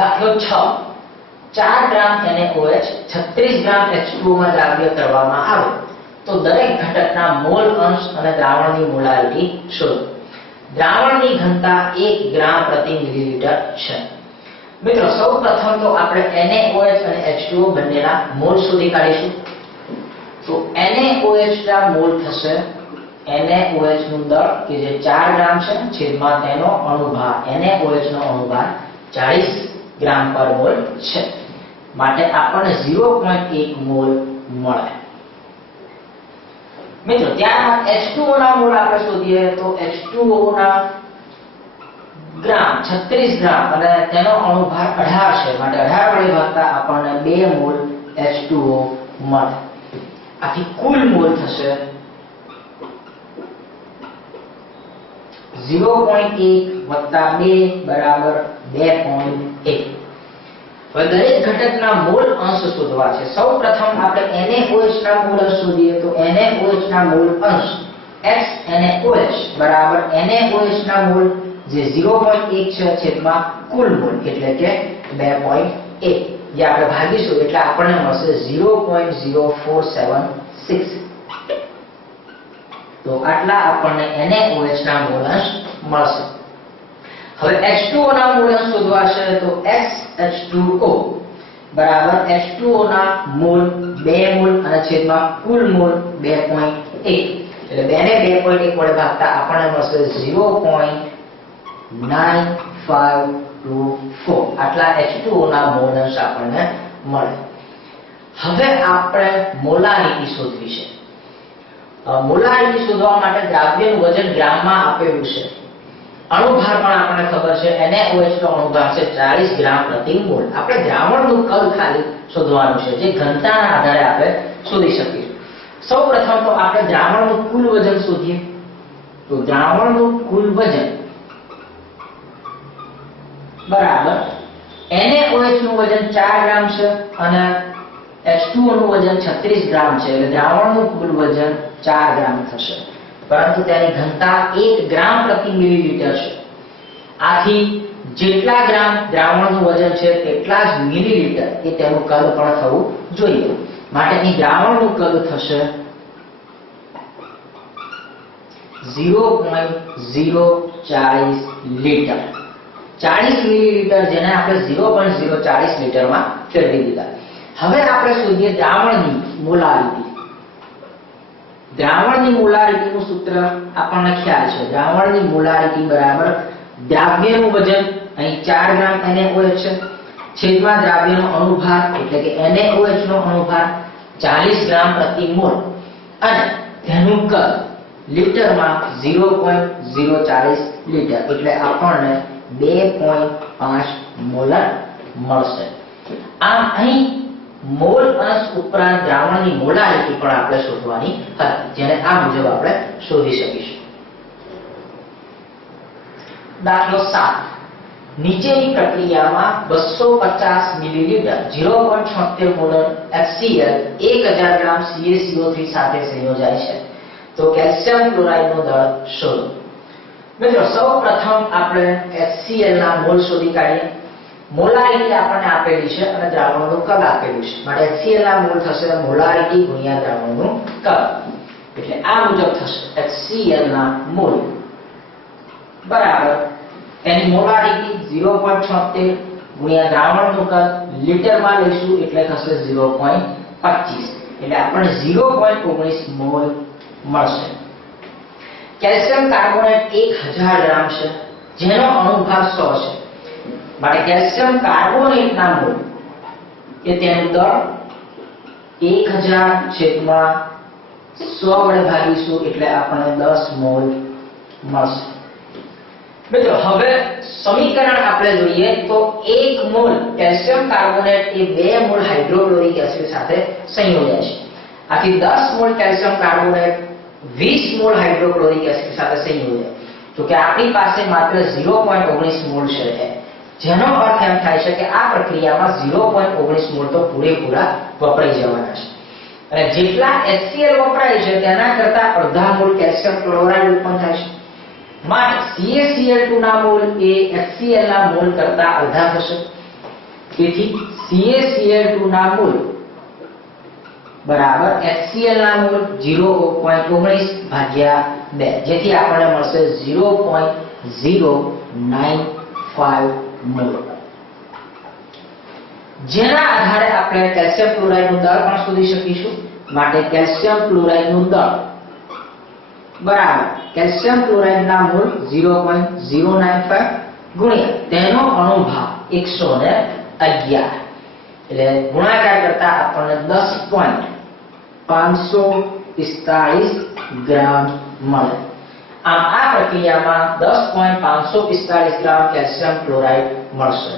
દાખલો 6 4 ગ્રામ NaOH 36 ગ્રામ H2O માં દ્રાવ્ય કરવામાં આવે તો દરેક ઘટકના મોલ અંશ અને દ્રાવણની મોલારિટી શોધો. દ્રાવણની ઘનતા 1 ગ્રામ પ્રતિ મિલીલીટર છે. મિત્રો સૌપ્રથમ તો આપણે NaOH અને H2O બંનેના મોલ શોધી કાઢીશું. તો NaOH ના મોલ થશે NaOH નું દળ કે જે 4 ગ્રામ છે છેદમાં તેનો અણુભાર NaOH નો અણુભાર 40 ગ્રામ પર મોલ છે. માટે આપણને 0.1 મોલ મળે. મિત્રો ત્યારબાદ H2O ના મોલ આપણે શોધીએ તો H2O ના ગ્રામ 36 ગ્રામ અને તેનો અણુભાર 18 છે. માટે 18 વડે ભાગતા આપણને 2 મોલ H2O મળે. આથી કુલ મોલ થશે 0.1 વત્તા 2 બરાબર 2.1. હવે દરેક ઘટકના મોલ અંશ શોધવા છે. સૌપ્રથમ આપણે NaOH ના મોલ અંશ શોધીએ તો NaOH ના મોલ અંશ x NaOH બરાબર NaOH ના મોલ જે 0.1 છે છેદમાં કુલ મોલ એટલે કે 2.1 જે આપણે ભાગીશું એટલે આપણને મળશે 0.0476. તો આટલા આપણને NaOH ના મોલ અંશ મળશે. હવે H2O ના મોલ અંશ શોધવા છે તો XH2O બરાબર H2O ના મોલ 2 મોલ અને છેદમાં કુલ મોલ 2.1 એટલે 2 ને 2.1 વડે ભાગતા આપણને મળશે 0.9524. આટલા H2O ના મોલ અંશ આપણને મળે. હવે આપણે મોલારિટી શોધવી છે. મોલારિટી શોધવા માટે દ્રાવ્યનું વજન ગ્રામમાં આપેલું છે. અણુભાર પણ આપણને ખબર છે NaOH નો અણુભાર છે 40 ગ્રામ પ્રતિ મોલ. આપણે દ્રાવણનું કદ ખાલી શોધવાનું છે જે ઘનતાના આધારે આપણે શોધી શકીએ. સૌપ્રથમ તો આપણે દ્રાવણનું કુલ વજન શોધીએ. તો દ્રાવણનું કુલ વજન બરાબર NaOH નું વજન 4 ગ્રામ છે અને H2O નું વજન 36 ગ્રામ છે. એટલે દ્રાવણનું કુલ વજન 4 ગ્રામ થશે. પરંતુ તેની ઘનતા 1 ગ્રામ પ્રતિ મિલીલીટર છે. આથી જેટલા ગ્રામ દ્રાવણનું વજન છે તેટલા જ મિલીલીટર એ તેનું કદ પણ થવું જોઈએ. માટે અહીં દ્રાવણનું કદ થશે 0.040 લીટર. 40 મિલીલીટર જેને આપણે 0.040 લીટરમાં ફેરવી દીધા. હવે આપણે શોધીએ દ્રાવણની મોલારિટી. દ્રાવણની મોલારિટીનું સૂત્ર આપણને ખ્યાલ છે. દ્રાવણની મોલારિટી બરાબર દ્રાવ્યનું વજન અહીં 4 ગ્રામ NaOH છે છેદમાં દ્રાવ્યનો અણુભાર એટલે કે NaOH નો અણુભાર 40 ગ્રામ પ્રતિ મોલ અને તેનું કદ લીટરમાં 0.040 લીટર એટલે આપણને 2.5 મોલર મળશે. આમ અહીં મોલ અંશ ઉપરાંત દ્રાવણની મોલારિટી પણ આપણે શોધવાની હતી જેને આ મુજબ આપણે શોધી શકીશું. દાખલો 7 નીચેની પ્રક્રિયામાં 250 મિલીલીટર 0.76 મોલર HCl 1000 ગ્રામ CaCO3 સાથે સંયોજાય છે તો કેલ્શિયમ ક્લોરાઇડનો દળ શોધો. મિત્રો સૌપ્રથમ આપણે HCl ના મોલ શોધી કાઢીએ. મોલારિટી આપણને આપેલી છે અને દ્રાવણનું કદ આપેલું છે. માટે HCl ના મોલ થશે મોલારિટી ગુણ્યા દ્રાવણનું કદ. એટલે આ મુજબ થશે HCl ના મોલ બરાબર તેની મોલારિટી 0.76 ગુણ્યા દ્રાવણનું કદ લીટરમાં લઈશું એટલે થશે 0.25 એટલે આપણને 0.19 મોલ મળશે. કેલ્શિયમ કાર્બોનેટ 1000 ગ્રામ છે જેનો અણુભાર 100 છે. માટે કેલ્શિયમ કાર્બોનેટ ના મોલ કે તેનું દળ 1000 છેદમાં 100 વડે ભાગીશું એટલે આપણને 10 મોલ મળશે. મિત્રો હવે સમીકરણ આપણે જોઈએ તો 1 મોલ કેલ્શિયમ કાર્બોનેટ એ 2 મોલ હાઇડ્રોક્લોરિક એસિડ સાથે સંયોજાય છે. આથી 10 mall calcium carbonate 20 mall hydrochloric acid સાથે સંયોજાય તો કે આપણી પાસે માત્ર 0.19 મોલ છે. જેનો અર્થ એમ થાય છે કે આ પ્રક્રિયામાં 0.19 મોલ તો પૂરેપૂરા વપરાઈ જવાના છે અને જેટલા HCl વપરાય છે તેના કરતા અડધા મોલ કેલ્શિયમ ક્લોરાઇડ ઉત્પન્ન થાય છે. માટે CaCl2 ના મોલ એ HCl ના મોલ કરતા અડધા થશે. તેથી CaCl2 ના મોલ બરાબર HCl ના મોલ 0.19 ભાગ્યા 2, જેથી આપણને મળશે 0.095 મોલ. જેના આધારે આપણે કેલ્શિયમ ક્લોરાઇડનું દળ પણ શોધી શકીશું. માટે કેલ્શિયમ ક્લોરાઇડનું દળ બરાબર કેલ્શિયમ ક્લોરાઇડના મોલ 0.095 ગુણ્યા તેનો અણુભાર 111, એટલે ગુણાકાર કરતા આપણને 10.545 ગ્રામ મળે. આમ આ પ્રક્રિયામાં 10.545 ગ્રામ કેલ્શિયમ ક્લોરાઇડ મળશે.